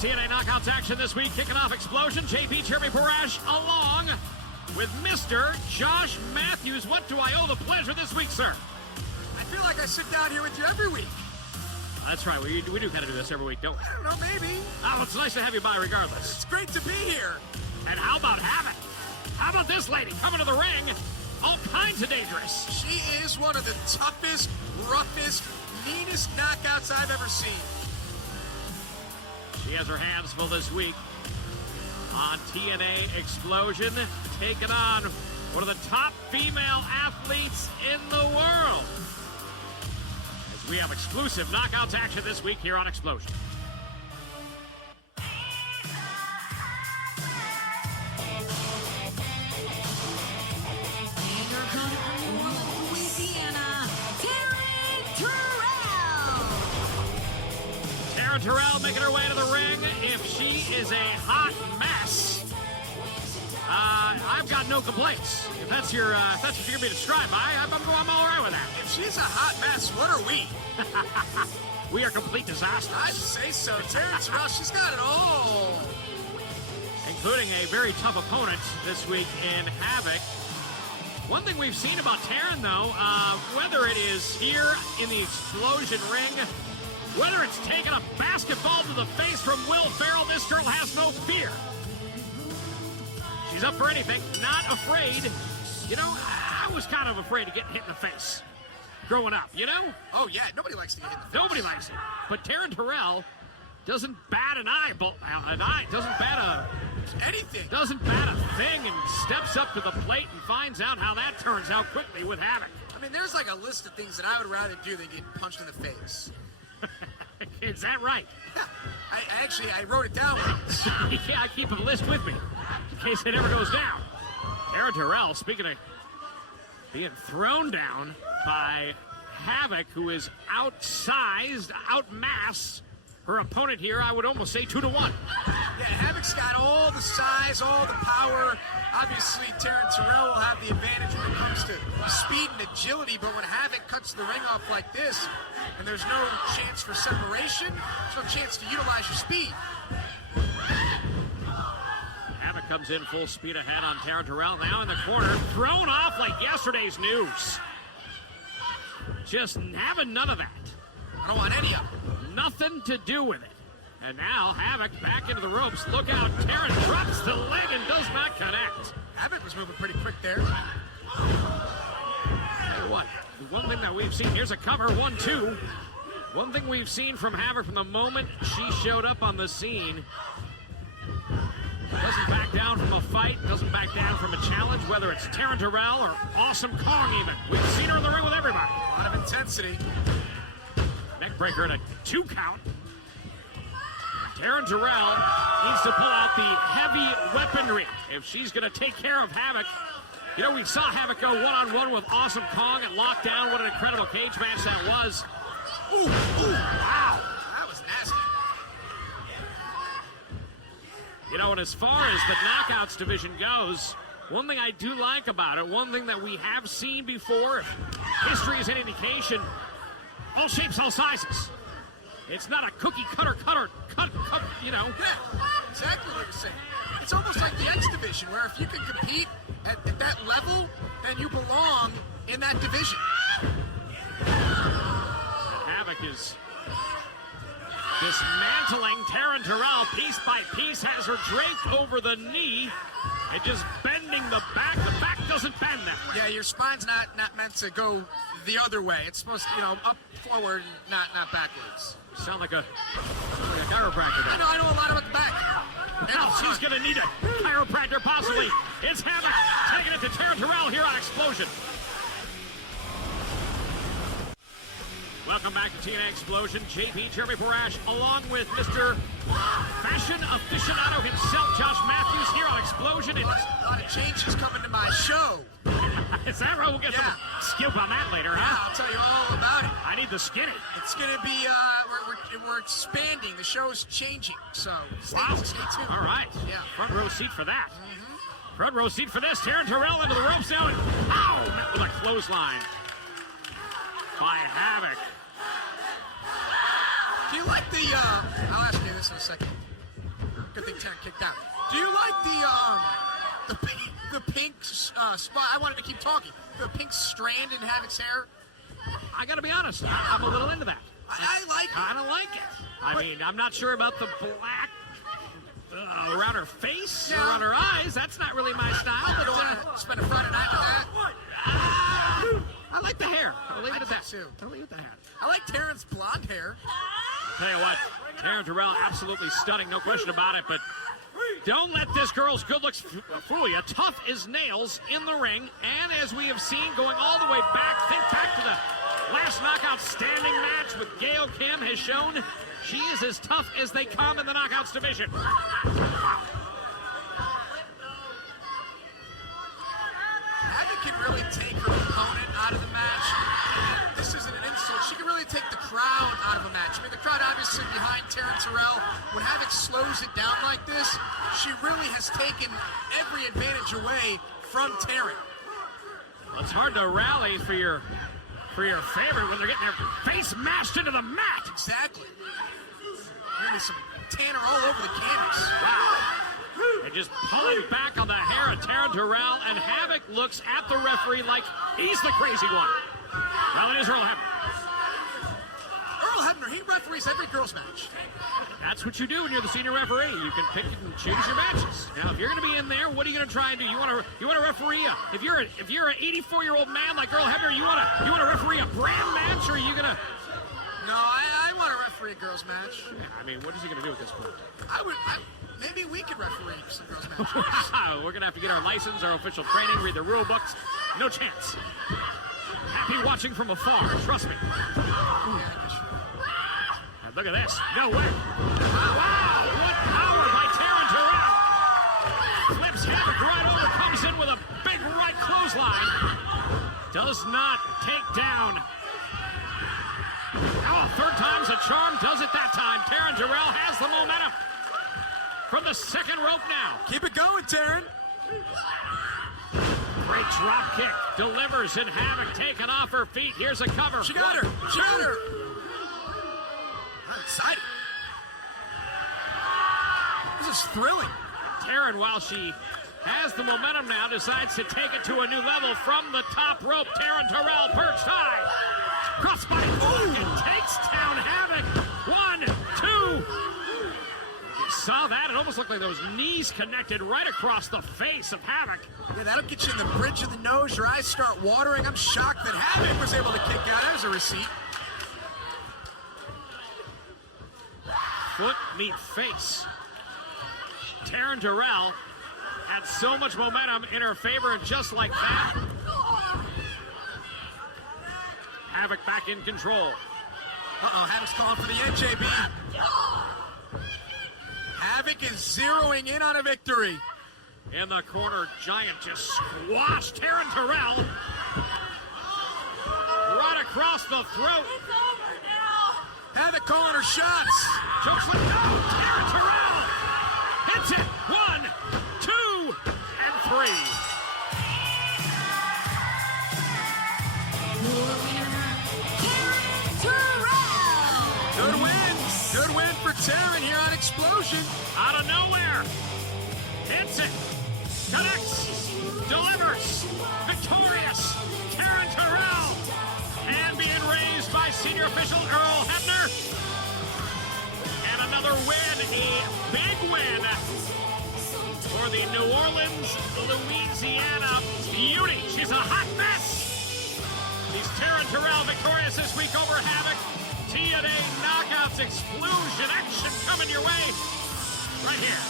TNA Knockouts action this week, kicking off Explosion. JP Cherry Borash along with Mr. Josh Matthews. What do I owe the pleasure this week, sir? I feel like I sit down here with you every week. That's right. We do kind of do this every week, don't we? I don't know, maybe. Oh, it's nice to have you by regardless. It's great to be here. And how about Havok? How about this lady coming to the ring? All kinds of dangerous. She is one of the toughest, roughest, meanest knockouts I've ever seen. She has her hands full this week on TNA Explosion, taking on one of the top female athletes in the world. As we have exclusive knockouts action this week here on Explosion. Taryn Terrell making her way to the ring. If she is a hot mess, I've got no complaints. If that's what you're gonna be described by, I'm all right with that. If she's a hot mess, what are we? We are complete disasters. I'd say so. Taryn Terrell, she's got it all. Including a very tough opponent this week in Havok. One thing we've seen about Taryn, though, whether it is here in the Explosion ring, whether it's taking a basketball to the face from Will Ferrell, this girl has no fear. She's up for anything, not afraid. You know, I was kind of afraid of getting hit in the face growing up, you know? Oh, yeah, nobody likes to get hit in the face. Nobody likes it. But Taryn Terrell doesn't bat an eye, anything. Doesn't bat a thing and steps up to the plate and finds out how that turns out quickly with Havok. I mean, there's like a list of things that I would rather do than get punched in the face. Is that right? Yeah, I wrote it down once. Yeah, I keep a list with me in case it ever goes down. Taryn Terrell, speaking of being thrown down by Havok, who is outsized, outmassed her opponent here, I would almost say 2-1. Yeah, Havok's got all the size, all the power. Obviously, Taryn Terrell will have the advantage when it comes to speed and agility, but when Havok cuts the ring off like this, and there's no chance for separation, there's no chance to utilize your speed. Havok comes in full speed ahead on Taryn Terrell, now in the corner, thrown off like yesterday's news. Just having none of that. I don't want any of it. Nothing to do with it. And now Havok back into the ropes. Look out, Taryn drops the leg and does not connect. Havok was moving pretty quick there. Tell you what, the one thing that we've seen, here's a cover, 1-2. One thing we've seen from Havok from the moment she showed up on the scene, doesn't back down from a fight, doesn't back down from a challenge, whether it's Taryn Terrell or Awesome Kong even. We've seen her in the ring with everybody. A lot of intensity. Neckbreaker at a 2 count. Taryn Terrell needs to pull out the heavy weaponry if she's going to take care of Havok. You know, we saw Havok go one-on-one with Awesome Kong at Lockdown. What an incredible cage match that was. Ooh, wow. That was nasty. You know, and as far as the knockouts division goes, one thing I do like about it, one thing that we have seen before, if history is any indication, all shapes, all sizes. It's not a cookie cutter, you know. Yeah, exactly what you're saying. It's almost like the X division, where if you can compete at that level, then you belong in that division. Havok is dismantling Taryn Terrell piece by piece, has her draped over the knee and just bending the back. The back doesn't bend that way. Yeah, your spine's not meant to go the other way. It's supposed to, up forward, not backwards. You sound like a chiropractor there. I know a lot about the back. Now she's going to need a chiropractor, possibly. It's Havok taking it to Taryn Terrell here on Explosion. Welcome back to TNA Explosion. JP Cherry Borash along with Mr. Fashion Aficionado himself, Josh Matthews, here on Explosion. A lot of changes coming to my show. Is that right? We'll get some skip on that later, huh? Yeah, I'll tell you all about it. I need the skinny. It's going to be, we're expanding. The show's changing, so stay tuned. All right. Yeah. Front row seat for that. Mm-hmm. Front row seat for this. Taryn Terrell into the ropes now, and met with a clothesline by Havok. Do you like the, I'll ask you this in a second. Good thing Taryn kicked out. Do you like the pink spot? I wanted to keep talking. The pink strand in Havok's hair. I got to be honest. I'm a little into that. I like it. Kind of like it. I mean, I'm not sure about the black around her face or around her eyes. That's not really my style. I don't want to spend a Friday night with that. I like the hair. I'll leave it at that. Too. I'll leave it at that. I like Taryn's blonde hair. Tell you what, Taryn Terrell, absolutely stunning, no question about it, but don't let this girl's good looks fool you. Tough as nails in the ring, and as we have seen, going all the way back, think back to the last knockout standing match with Gail Kim has shown she is as tough as they come in the knockouts division. Havok can really take her opponent out of the match. And this isn't an insult. She can really take the crowd out of a match. I mean, the crowd obviously behind Taryn Terrell. When Havok slows it down like this, she really has taken every advantage away from Taryn. Well, it's hard to rally for your favorite when they're getting their face mashed into the mat. Exactly. Really some tanner all over the canvas. Wow. And just pulling back on the hair of Taryn Terrell, and Havok looks at the referee like he's the crazy one. Well, it is Earl Hebner. Earl Hebner, he referees every girls' match. That's what you do when you're the senior referee. You can pick and choose your matches. Now, if you're going to be in there, what are you going to try and do? You want to referee if you're an 84-year-old man like Earl Hebner, you want to referee a brand match, or are you going to? No, I want to referee a girls' match. Yeah, I mean, what is he going to do at this point? Maybe we could referee some girls' matches. We're going to have to get our license, our official training, read the rule books. No chance. Happy watching from afar, trust me. And look at this. No way. Wow, what power by Taryn Terrell. Flips Havok right over, comes in with a big right clothesline. Does not take down. Oh, third time's a charm, does it that time. Taryn Terrell has the momentum. From the second rope now. Keep it going, Taryn. Great drop kick. Delivers, and Havok taken off her feet. Here's a cover. She got her. She got her. I'm excited. This is thrilling. Taryn, while she has the momentum now, decides to take it to a new level from the top rope. Taryn Terrell perched high. Crossbody block and takes down Havok. 1, 2. You saw that? It almost looked like those knees connected right across the face of Havok. Yeah, that'll get you in the bridge of the nose. Your eyes start watering. I'm shocked that Havok was able to kick out. There's a receipt. Foot meet face. Taryn Terrell had so much momentum in her favor, and just like that, Havok back in control. Uh-oh, Havok's calling for the end, JB. Havok is zeroing in on a victory. In the corner, Giant just squashed Taryn Terrell. Right across the throat. Havok calling her shots. Chokeslam, no! Taryn Terrell hits it. 1, 2, and 3. Good win. Good win for Taryn here on Explosion. Out of nowhere. Hits it. Connects. Delivers. Victorious. Taryn Terrell. And being raised by senior official Earl Hebner. And another win. A big win for the New Orleans, Louisiana beauty. She's a hot mess. She's Taryn Terrell victorious this week over Havok. TNA Knockouts Explosion action coming your way right here